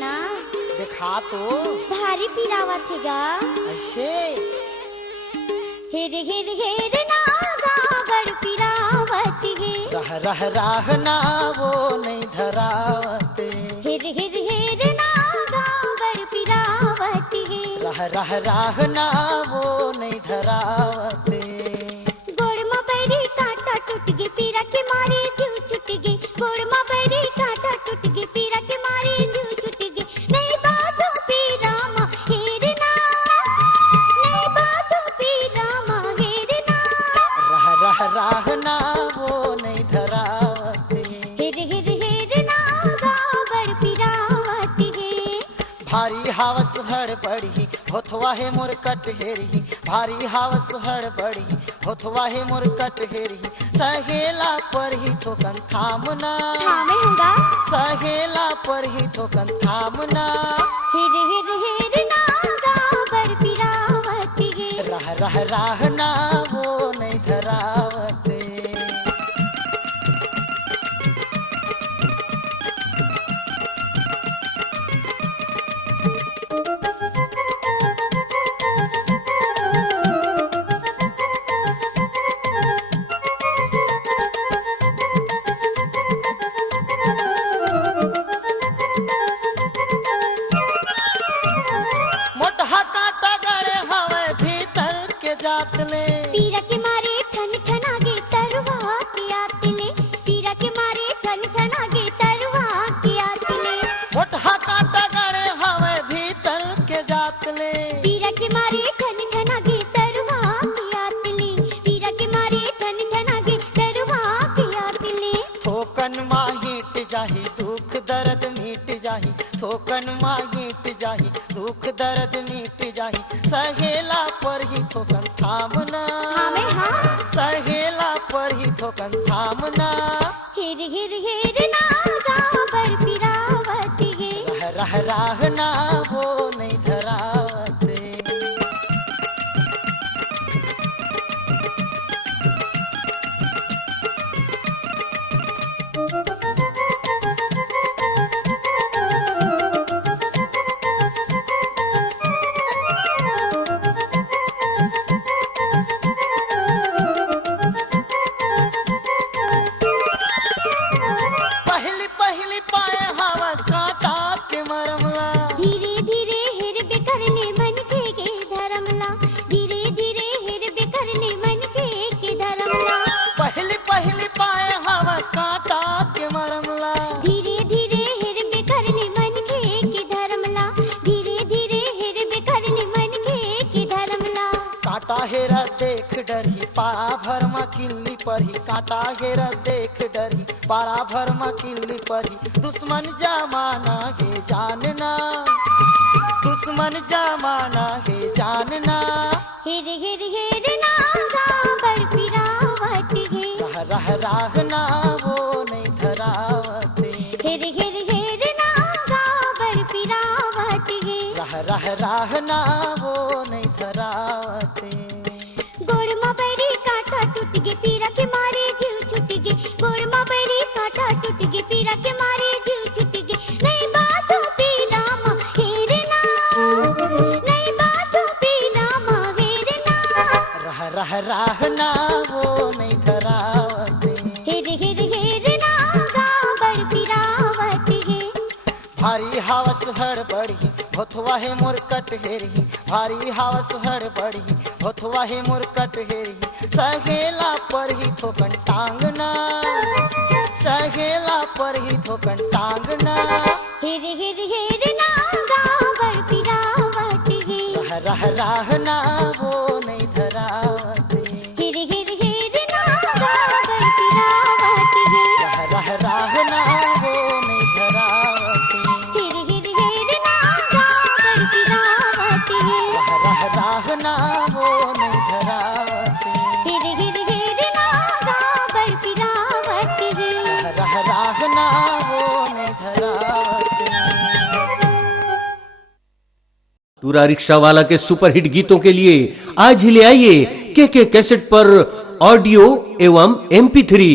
ना। दिखा तो। भारी पीरावा थे गा। ऐसे हेर हेर हेर ना गावड़ पीरावत है। राह ना वो नहीं धरावते। हेर हेर हेर ना गावड़ पीरावत है। राह ना वो नहीं धरावते। गोड़ में बैरी कांटा टूट गई पीरा के मारे जीव छूट गई। गोड़ में बैरी कांटा टूट गई पीरा के मारे जीव छूट गई। नहीं बाजो पीरा माँ हेर ना। नहीं बाजो पीरा माँ हेर ना। राह ना वो नहीं धरावते। हेर हेर हेर ना गावड़ पीरावत है। भारी हावस हड़बड़ी होथवा है मोर कटहेरी। भारी हावस हड़बड़ी होथवा है मोर कटहेरी। सहेला पर ही थोकन थामना। थामे होगा। सहेला पर ही थोकन थामना। हेर हेर हेर ना गावड़ पीरावत है। राह ना वो नहीं धरावते। मोटहा कांटा गड़े हवे भीतर के जात ले। पीरा के मारे ठन ठन आगे तरवा के आतले। पीरा के मारे ठन ठन आगे तरवा के आतले। मोटहा कांटा गड़े हवे भीतर के जात ले। पीरा के मारे ठन ठन आगे तरवा के आतले। पीरा के मारे ठन ठन आगे तरवा के आतले। थोकन माहिट जाही दुख दर्द मिट जाही। थोकन माहिट जाही दुख दर्द मिट जाही। सहेला पर ही थोकन थामना। थामे हाँ। सहेला पर ही थोकन थामना। हेर हेर हेर ना गावड़ पीरावत है। राह ना वो नहीं धरावते। पहली पहली पाए हवस कांटा के मरमला। धीरे धीरे हेर बेकरने मन के धर्मला। धीरे धीरे हेर बेकरने मन के धर्मला। पहली पहली पाए हवस कांटा के मरमला। धीरे धीरे हेर बेकरने मन के धर्मला। धीरे धीरे हेर बेकरने मन के धर्मला। कांटा हेरा देख डरी पारा भरमा किल्ली परी। कांटा हेरा देख डरी पारा भरमा किल्ली परी। दुश्मन जमाना है जानना। दुश्मन जमाना है जानना। हेर हेर हेर ना गावड़ पीरावत है। राह ना वो नहीं धरावते। हेर हेर हेर ना गावड़ पीरावत है। राह ना वो नहीं धरावते। गोड़ में बैरी कांटा टूट गई पीरा के मारे जीव छूट गई। गोड़ में बैरी कांटा टूट गई पीरा के मारे जीव छूट गई। नहीं बाजो पीरा माँ हेर ना। नहीं बाजो पीरा माँ हेर ना। राह ना वो नहीं धरावते। हेर हेर हेर ना गावड़ पीरावत है। भारी हावस हड़बड़ी होथवा है मोर कटहेरी। भारी हावस हड़बड़ी होथवा है मोर कटहेरी। सहेला पर ही थोकन टांगना। सहेला पर ही थोकन टांगना। हेर हेर हेर ना गावड़ पीरावत है। राह ना वो नहीं धरावते। हेर हेर हेर ना गावड़ पीरावत है। राह ना वो नहीं धरावते। हेर हेर हेर ना गावड़ पीरावत है। राह ना वो नहीं धरावते। हेर हेर हेर ना गावड़ पीरावत है। राह ना वो नहीं धरावते। टूरा रिक्शा वाला के सुपरहिट गीतों के लिए आज ही ले आइए के कैसेट पर ऑडियो एवं MP3